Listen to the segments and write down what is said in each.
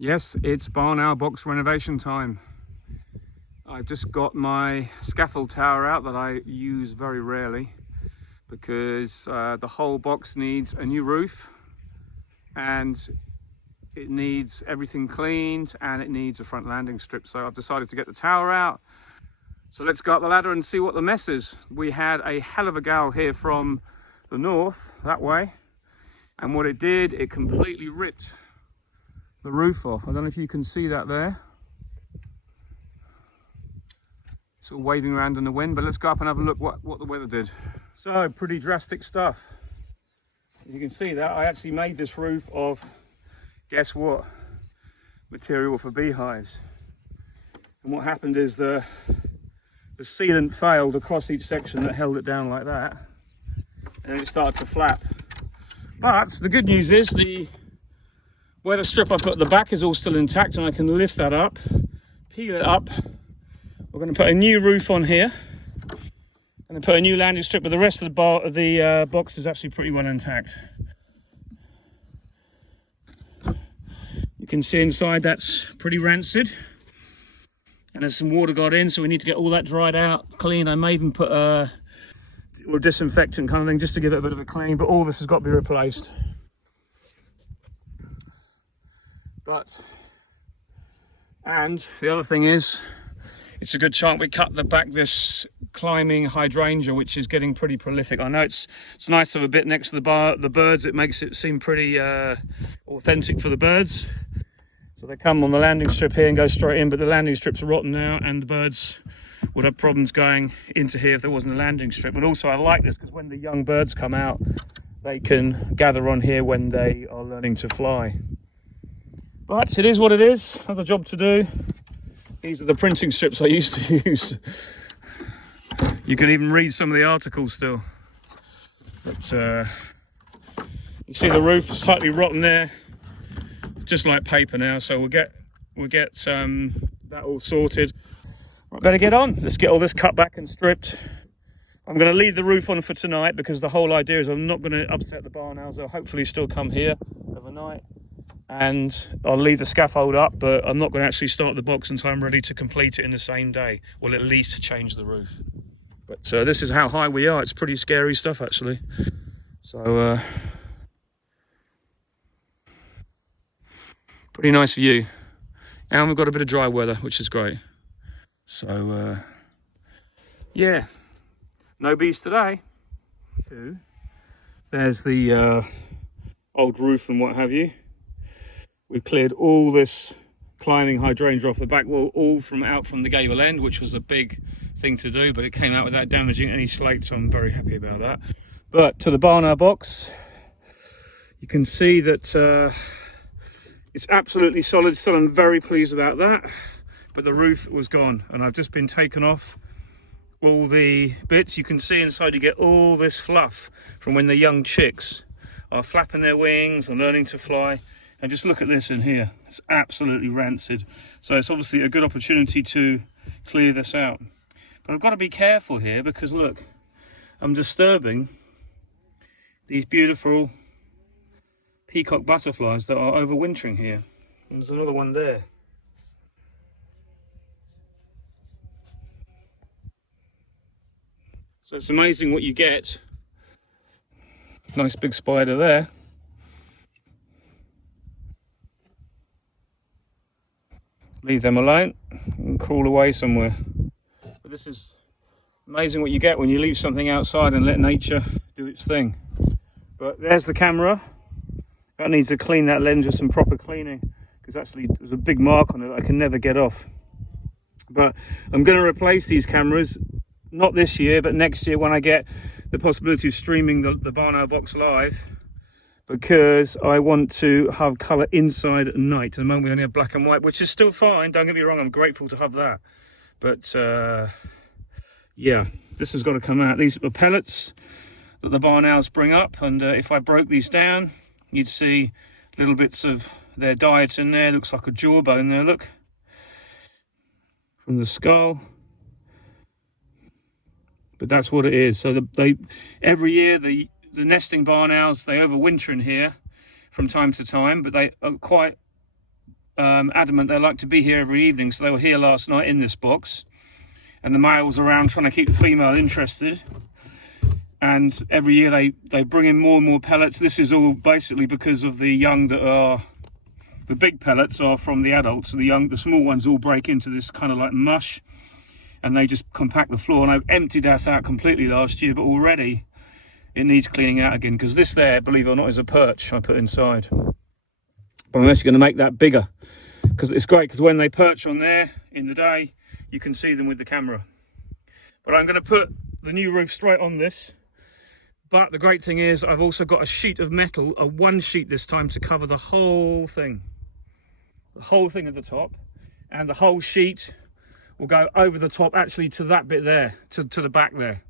Yes, it's barn owl box renovation time. I've just got my scaffold tower out that I use very rarely because the whole box needs a new roof and it needs everything cleaned and it needs a front landing strip. So I've decided to get the tower out. So let's go up the ladder and see what the mess is. We had a hell of a gale here from the north, that way. And what it did, it completely ripped the roof off. I don't know if you can see that there. It's all waving around in the wind, but let's go up and have a look what the weather did. So, pretty drastic stuff. As you can see that, I actually made this roof of, guess what? Material for beehives. And what happened is the sealant failed across each section that held it down like that. And then it started to flap. But the good news is where the strip I put at the back is all still intact and I can lift that up, peel it up. We're going to put a new roof on here and then put a new landing strip, but the rest of the box is actually pretty well intact. You can see inside that's pretty rancid and there's some water got in, so we need to get all that dried out, clean. I may even put a disinfectant kind of thing just to give it a bit of a clean, but all this has got to be replaced. And the other thing is, it's a good chance we cut back this climbing hydrangea, which is getting pretty prolific. I know it's nice to have a bit next to the birds. It makes it seem pretty authentic for the birds. So they come on the landing strip here and go straight in, but the landing strips are rotten now and the birds would have problems going into here if there wasn't a landing strip. But also I like this because when the young birds come out, they can gather on here when they are learning to fly. But it is what it is. Another job to do. These are the printing strips I used to use. You can even read some of the articles still. But you see the roof is slightly rotten there, just like paper now. So we'll get that all sorted. I better get on. Let's get all this cut back and stripped. I'm going to leave the roof on for tonight because the whole idea is I'm not going to upset the barn owls. They'll hopefully still come here overnight. And I'll leave the scaffold up, but I'm not going to actually start the box until I'm ready to complete it in the same day. Well, at least change the roof. But this is how high we are. It's pretty scary stuff, actually. So, pretty nice view. And we've got a bit of dry weather, which is great. So, yeah, no bees today. There's the old roof and what have you. We've cleared all this climbing hydrangea off the back wall, all out from the gable end, which was a big thing to do, but it came out without damaging any slate, so I'm very happy about that. But to the barn owl box, you can see that it's absolutely solid still. I'm very pleased about that. But the roof was gone, and I've just been taken off all the bits. You can see inside you get all this fluff from when the young chicks are flapping their wings and learning to fly. And just look at this in here, it's absolutely rancid. So it's obviously a good opportunity to clear this out. But I've got to be careful here because look, I'm disturbing these beautiful peacock butterflies that are overwintering here. And there's another one there. So it's amazing what you get. Nice big spider there. Leave them alone and crawl away somewhere. But this is amazing what you get when you leave something outside and let nature do its thing. But there's the camera. That needs to clean that lens with some proper cleaning because actually there's a big mark on it that I can never get off. But I'm going to replace these cameras, not this year, but next year when I get the possibility of streaming the barn owl box live, because I want to have colour inside at night. At the moment we only have black and white, which is still fine, don't get me wrong, I'm grateful to have that. But yeah, this has got to come out. These are pellets that the barn owls bring up, and if I broke these down, you'd see little bits of their diet in there. Looks like a jawbone there, look. From the skull. But that's what it is. So every year the nesting barn owls, they overwinter in here from time to time, but they are quite adamant they like to be here every evening, so they were here last night in this box, and the male was around trying to keep the female interested. And every year they bring in more and more pellets. This is all basically because of the young that are, the big pellets are from the adults, so the small ones all break into this kind of like mush, and they just compact the floor. And I've emptied that out completely last year, but already it needs cleaning out again, because this there, believe it or not, is a perch I put inside. But I'm actually going to make that bigger, because it's great, because when they perch on there in the day, you can see them with the camera. But I'm going to put the new roof straight on this. But the great thing is I've also got a sheet of metal, a one sheet this time, to cover the whole thing. The whole thing at the top. And the whole sheet will go over the top, actually, to that bit there, to the back there.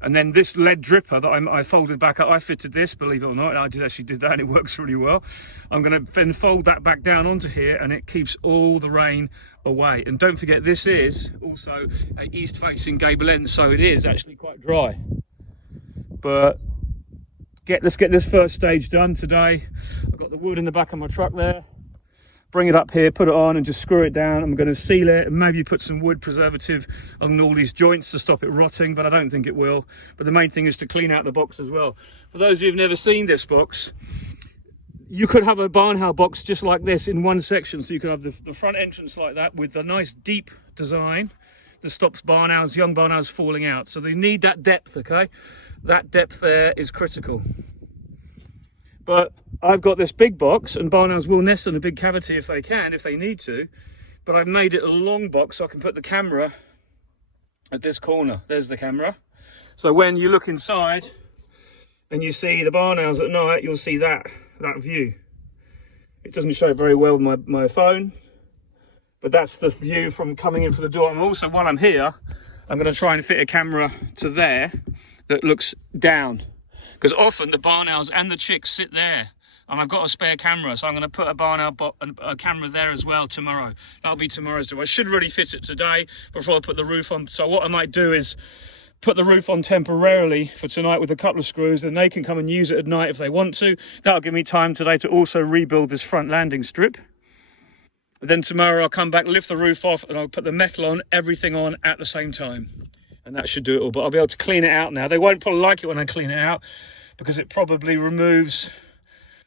And then this lead dripper that I folded back up, I fitted this, believe it or not, I actually did that, and it works really well. I'm going to then fold that back down onto here, and it keeps all the rain away. And don't forget, this is also an east-facing gable end, so it is actually quite dry. But let's get this first stage done today. I've got the wood in the back of my truck there. Bring it up here, put it on, and just screw it down. I'm going to seal it and maybe put some wood preservative on all these joints to stop it rotting, but I don't think it will. But the main thing is to clean out the box as well. For those of you who've never seen this box, you could have a barn house box just like this in one section. So you could have the front entrance like that with a nice deep design that stops young barn owls falling out. So they need that depth, okay? That depth there is critical. But I've got this big box, and barn owls will nest in a big cavity if they can, if they need to. But I've made it a long box so I can put the camera at this corner. There's the camera. So when you look inside and you see the barn owls at night, you'll see that view. It doesn't show very well with my phone, but that's the view from coming in for the door. And also, while I'm here, I'm going to try and fit a camera to there that looks down, because often the barn owls and the chicks sit there, and I've got a spare camera, so I'm going to put a barn owl a camera there as well tomorrow. That'll be tomorrow's job. I should really fit it today before I put the roof on. So what I might do is put the roof on temporarily for tonight with a couple of screws, and they can come and use it at night if they want to. That'll give me time today to also rebuild this front landing strip. But then tomorrow I'll come back, lift the roof off, and I'll put the metal on, everything on at the same time. And that should do it all. But I'll be able to clean it out now. They won't probably like it when I clean it out, because it probably removes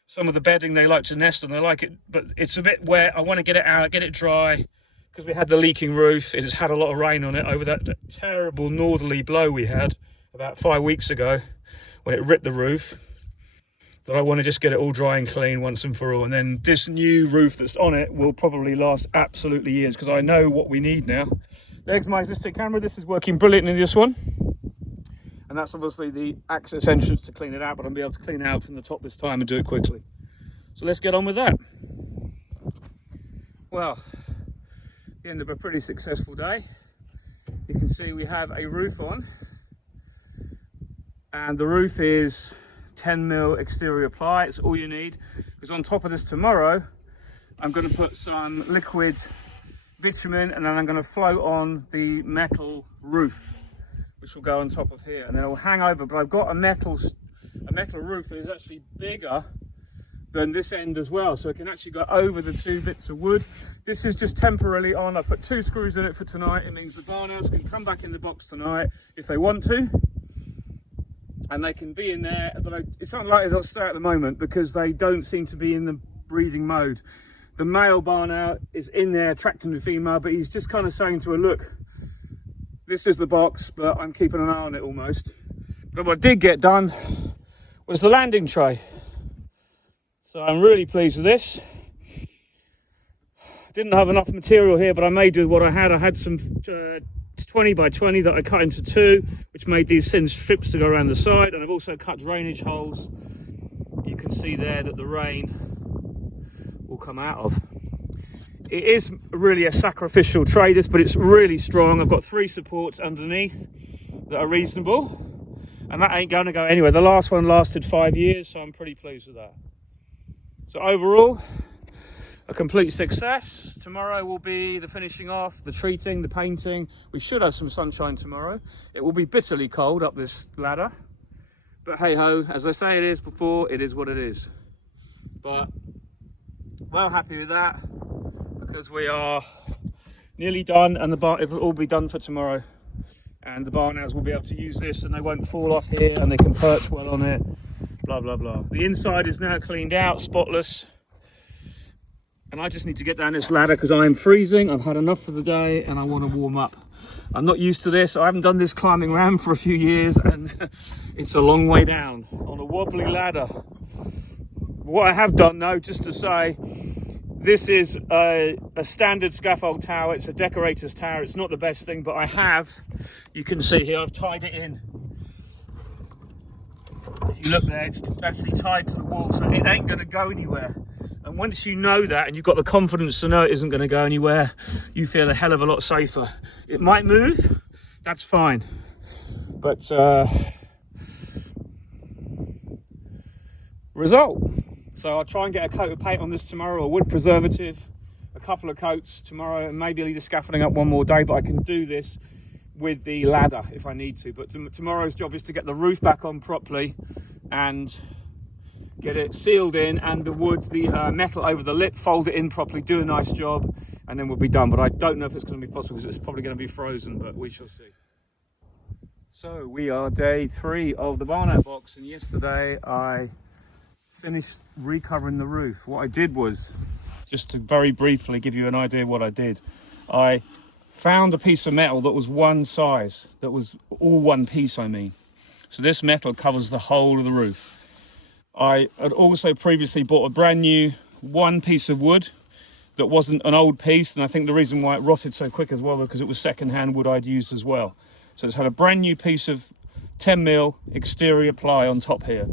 some of the bedding they like to nest on. They like it, but it's a bit wet. I want to get it out, get it dry, because we had the leaking roof. It has had a lot of rain on it over that terrible northerly blow we had about 5 weeks ago when it ripped the roof. That I want to just get it all dry and clean once and for all. And then this new roof that's on it will probably last absolutely years, because I know what we need now. There's my existing camera. This is working brilliantly, this one. And that's obviously the access entrance to clean it out, but I'll be able to clean it out from the top this time and do it quickly. So let's get on with that. Well, the end of a pretty successful day. You can see we have a roof on, and the roof is 10mm exterior ply. It's all you need, because on top of this tomorrow, I'm going to put some liquid bitumen, and then I'm going to float on the metal roof, which will go on top of here, and then it will hang over. But I've got a metal roof that is actually bigger than this end as well, so it can actually go over the two bits of wood. This is just temporarily on. I put 2 screws in it for tonight. It means the barn owls can come back in the box tonight if they want to, and they can be in there. But it's unlikely they'll stay at the moment, because they don't seem to be in the breeding mode. The male barn owl is in there attracting the female, but he's just kind of saying to her, look, this is the box, but I'm keeping an eye on it almost. But what I did get done was the landing tray. So I'm really pleased with this. Didn't have enough material here, but I made do with what I had. I had some 20 by 20 that I cut into 2, which made these thin strips to go around the side. And I've also cut drainage holes. You can see there that the rain will come out of. It is really a sacrificial tray, this, but it's really strong. I've got 3 supports underneath that are reasonable, and that ain't going to go anywhere. The last one lasted 5 years, so I'm pretty pleased with that. So overall, a complete success. Tomorrow will be the finishing off, the treating, the painting. We should have some sunshine tomorrow. It will be bitterly cold up this ladder, but hey ho, as I say it is before, it is what it is. But well happy with that. because we are nearly done, and the barn, it will all be done for tomorrow, and the barn owls will be able to use this and they won't fall off here and they can perch well on it, blah blah blah. The inside is now cleaned out, spotless, and I just need to get down this ladder because I am freezing. I've had enough for the day and I want to warm up. I'm not used to this. I haven't done this climbing round for a few years, and it's a long way down on a wobbly ladder. What I have done though, just to say, this is a standard scaffold tower. It's a decorator's tower. It's not the best thing, but I have, you can see here, I've tied it in. If you look there, it's actually tied to the wall, so it ain't going to go anywhere. And once you know that, and you've got the confidence to know it isn't going to go anywhere, you feel a hell of a lot safer. It might move, that's fine, but result. So I'll try and get a coat of paint on this tomorrow, a wood preservative, a couple of coats tomorrow, and maybe leave the scaffolding up one more day, but I can do this with the ladder if I need to. But tomorrow's job is to get the roof back on properly and get it sealed in, and the wood, the metal over the lip, fold it in properly, do a nice job, and then we'll be done. But I don't know if it's going to be possible because it's probably going to be frozen, but we shall see. So we are day 3 of the barn owl box, and yesterday I finished recovering the roof. What I did was, just to very briefly give you an idea of what I did, I found a piece of metal that was one size, that was all one piece, I mean. So this metal covers the whole of the roof. I had also previously bought a brand new one piece of wood that wasn't an old piece, and I think the reason why it rotted so quick as well because it was second-hand wood I'd used as well. So it's had a brand new piece of 10mm exterior ply on top here.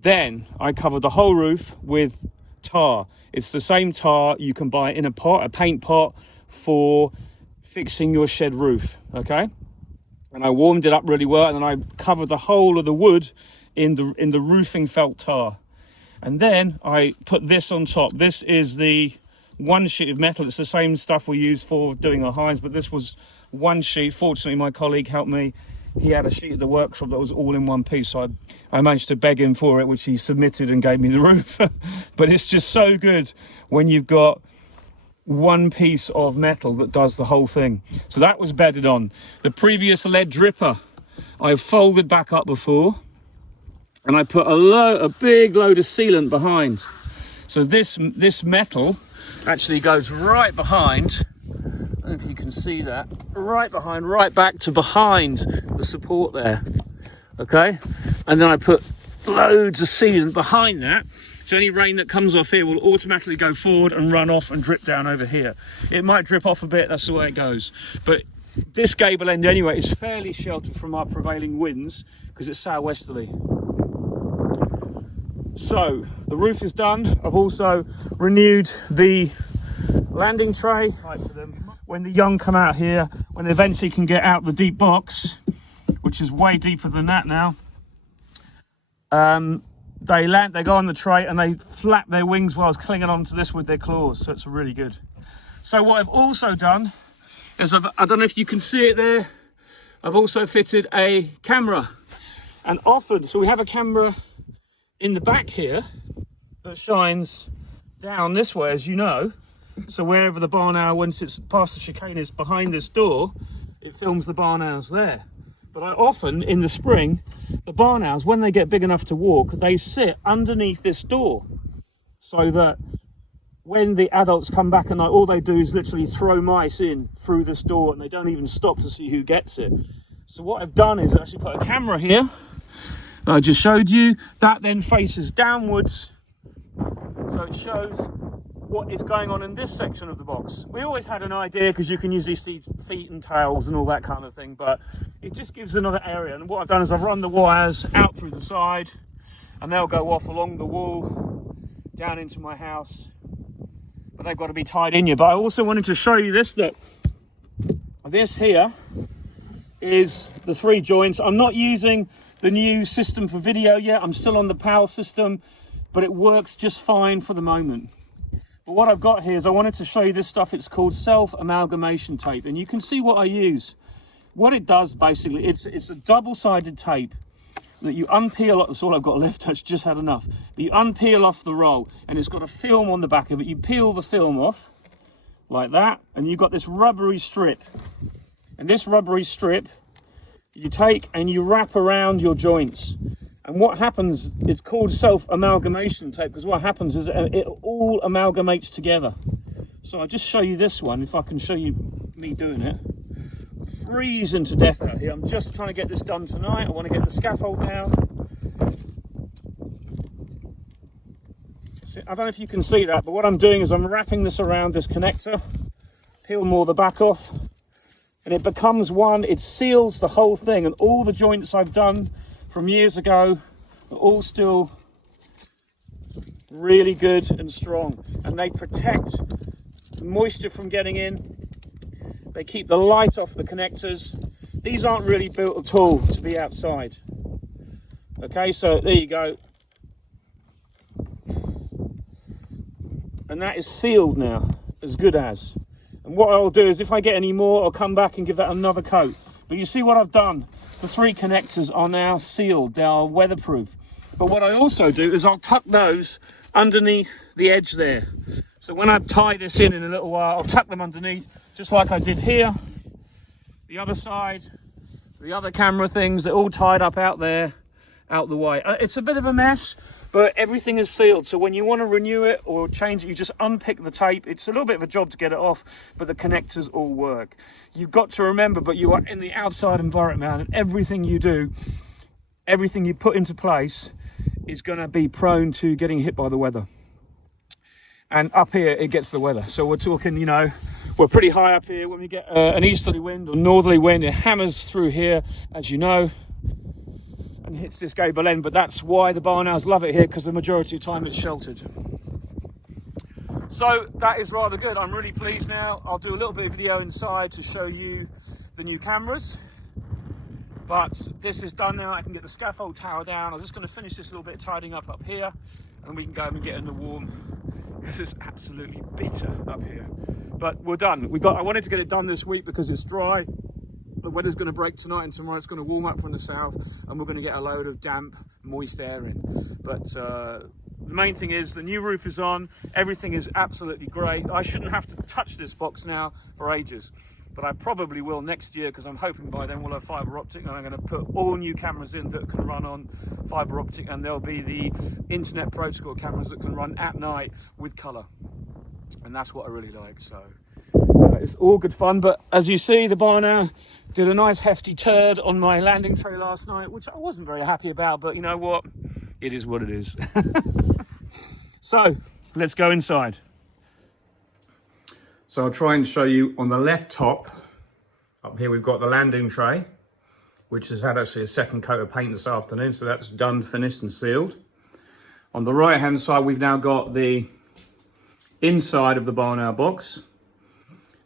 Then I covered the whole roof with tar. It's the same tar you can buy in a pot, a paint pot, for fixing your shed roof, okay? And I warmed it up really well, and then I covered the whole of the wood in the roofing felt tar. And then I put this on top. This is the one sheet of metal. It's the same stuff we use for doing our hides, but this was one sheet. Fortunately, my colleague helped me. He had a sheet at the workshop that was all in one piece, so I managed to beg him for it, which he submitted and gave me the roof. But it's just so good when you've got one piece of metal that does the whole thing. So that was bedded on. The previous lead dripper I folded back up before, and I put a big load of sealant behind. So this metal actually goes right behind. I don't know if you can see that, right behind, right back to behind the support there, okay? And then I put loads of sealant behind that, so any rain that comes off here will automatically go forward and run off and drip down over here. It might drip off a bit, that's the way it goes, but this gable end anyway is fairly sheltered from our prevailing winds because it's southwesterly. So the roof is done. I've also renewed the landing tray for them. When the young come out here, when they eventually can get out the deep box, which is way deeper than that now, they land, they go on the tray and they flap their wings whilst clinging onto this with their claws, so it's really good. So what I've also done is, I don't know if you can see it there, I've also fitted a camera and offered, so we have a camera in the back here that shines down this way, as you know. So wherever the barn owl, once it's past the chicane, is behind this door, it films the barn owls there. But I often, in the spring, the barn owls, when they get big enough to walk, they sit underneath this door, so that when the adults come back at night, all they do is literally throw mice in through this door, and they don't even stop to see who gets it. So what I've done is actually put a camera here that I just showed you. That then faces downwards, so it shows what is going on in this section of the box. We always had an idea, because you can usually see feet and tails and all that kind of thing, but it just gives another area. And what I've done is I've run the wires out through the side, and they'll go off along the wall down into my house, but they've got to be tied in here. But I also wanted to show you this, that this here is the 3 joints. I'm not using the new system for video yet. I'm still on the PAL system, but it works just fine for the moment. But what I've got here is I wanted to show you this stuff. It's called self-amalgamation tape, and you can see what I use. What it does basically, it's a double-sided tape that you unpeel. That's all I've got left. I've just had enough. But you unpeel off the roll, and it's got a film on the back of it. You peel the film off, like that, and you've got this rubbery strip. And this rubbery strip, you take and you wrap around your joints. And what happens, it's called self-amalgamation tape, because what happens is it all amalgamates together. So I'll just show you this one, if I can show you me doing it. Freezing to death out here. I'm just trying to get this done tonight. I want to get the scaffold down. I don't know if you can see that, but what I'm doing is I'm wrapping this around this connector, peel more the back off, and it becomes one. It seals the whole thing, and all the joints I've done from years ago are all still really good and strong, and they protect the moisture from getting in. They keep the light off the connectors. These aren't really built at all to be outside. Okay, so there you go. And that is sealed now, as good as. And what I'll do is if I get any more, I'll come back and give that another coat. But you see what I've done? The 3 connectors are now sealed. They are weatherproof. But what I also do is I'll tuck those underneath the edge there. So when I tie this in a little while, I'll tuck them underneath, just like I did here. The other side, the other camera things, they're all tied up out there, out the way. It's a bit of a mess, but everything is sealed. So when you want to renew it or change it, you just unpick the tape. It's a little bit of a job to get it off, but the connectors all work. You've got to remember, but you are in the outside environment, and everything you do, everything you put into place is going to be prone to getting hit by the weather. And up here, it gets the weather. So we're talking, you know, we're pretty high up here. When we get an easterly wind or northerly wind, it hammers through here, as you know, and hits this gable end. But that's why the barn owls love it here, because the majority of the time it's sheltered. So that is rather good. I'm really pleased now. I'll do a little bit of video inside to show you the new cameras. But this is done now. I can get the scaffold tower down. I'm just going to finish this little bit of tidying up here, and we can go and get in the warm. This is absolutely bitter up here, but we're done. I wanted to get it done this week because it's dry. The weather's going to break tonight, and tomorrow it's going to warm up from the south, and we're going to get a load of damp, moist air in. But the main thing is the new roof is on. Everything is absolutely great. I shouldn't have to touch this box now for ages, but I probably will next year, because I'm hoping by then we'll have fibre optic, and I'm going to put all new cameras in that can run on fibre optic, and there'll be the internet protocol cameras that can run at night with colour, and that's what I really like. So it's all good fun. But as you see, the barn owl did a nice hefty turd on my landing tray last night, which I wasn't very happy about, but you know what, it is what it is. So let's go inside. So I'll try and show you on the left top. Up here we've got the landing tray, which has had actually a second coat of paint this afternoon, so that's done, finished and sealed. On the right hand side we've now got the inside of the barn owl box,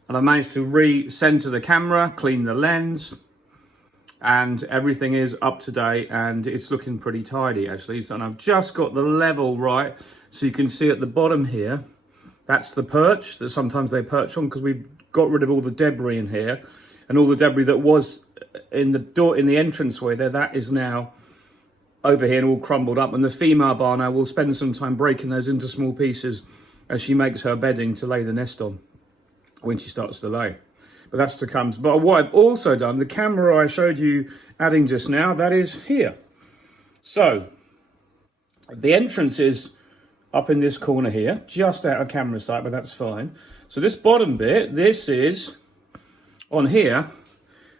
and I managed to re-center the camera, clean the lens, and everything is up to date, and it's looking pretty tidy actually. So, and I've just got the level right, so you can see at the bottom here, that's the perch that sometimes they perch on, because we've got rid of all the debris in here, and all the debris that was in the door, in the entranceway there, that is now over here and all crumbled up. And the female barn owl will spend some time breaking those into small pieces as she makes her bedding to lay the nest on when she starts to lay. But that's to come. But what I've also done, the camera I showed you adding just now, that is here. So the entrance is up in this corner here, just out of camera sight, but that's fine. So this bottom bit, this is on here,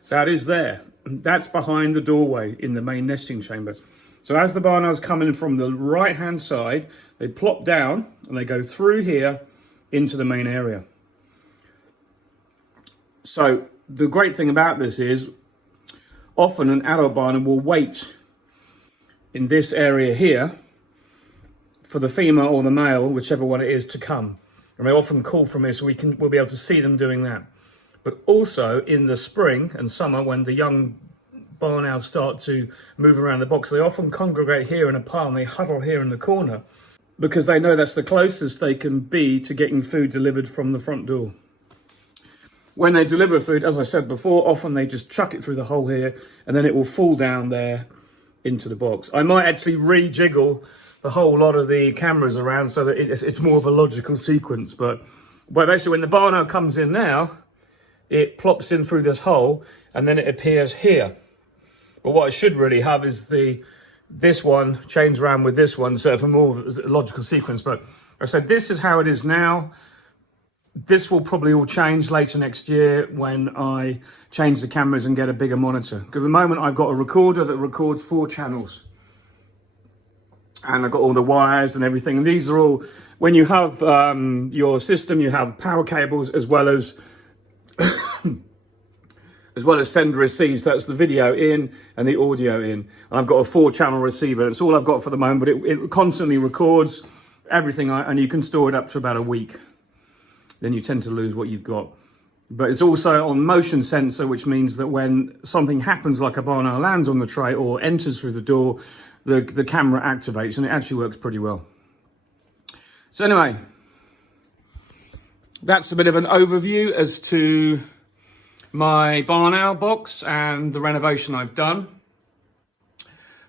that is there. That's behind the doorway in the main nesting chamber. So as the barn owls come in from the right hand side, they plop down and they go through here into the main area. So the great thing about this is often an adult barn owl will wait in this area here for the female or the male, whichever one it is, to come. And they often call from here, so we'll be able to see them doing that. But also in the spring and summer, when the young barn owls start to move around the box, they often congregate here in a pile and they huddle here in the corner, because they know that's the closest they can be to getting food delivered from the front door. When they deliver food, as I said before, often they just chuck it through the hole here, and then it will fall down there into the box. I might actually rejiggle the whole lot of the cameras around so that it's more of a logical sequence, but Well, basically when the barn owl comes in now, it plops in through this hole and then it appears here. But what I should really have is this one chains around with this one, so for more logical sequence. But I said this is how it is now. This will probably all change later next year when I change the cameras and get a bigger monitor. Because at the moment I've got a recorder that records 4 channels. And I've got all the wires and everything. And these are all, when you have your system, you have power cables as well as send receives. That's the video in and the audio in. And I've got a 4-channel receiver. That's all I've got for the moment, but it constantly records everything, and you can store it up to about a week. Then you tend to lose what you've got. But it's also on motion sensor, which means that when something happens, like a barn owl lands on the tray or enters through the door, the camera activates, and it actually works pretty well. So anyway, that's a bit of an overview as to my barn owl box and the renovation I've done.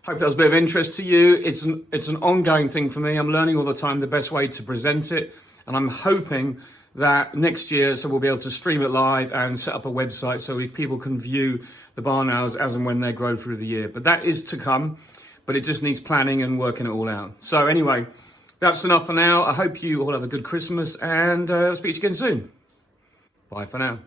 Hope that was a bit of interest to you. It's an ongoing thing for me. I'm learning all the time the best way to present it, and I'm hoping that next year, so we'll be able to stream it live and set up a website so people can view the barn owls as and when they grow through the year. But that is to come, but it just needs planning and working it all out. So anyway, that's enough for now. I hope you all have a good Christmas, and I'll speak to you again soon. Bye for now.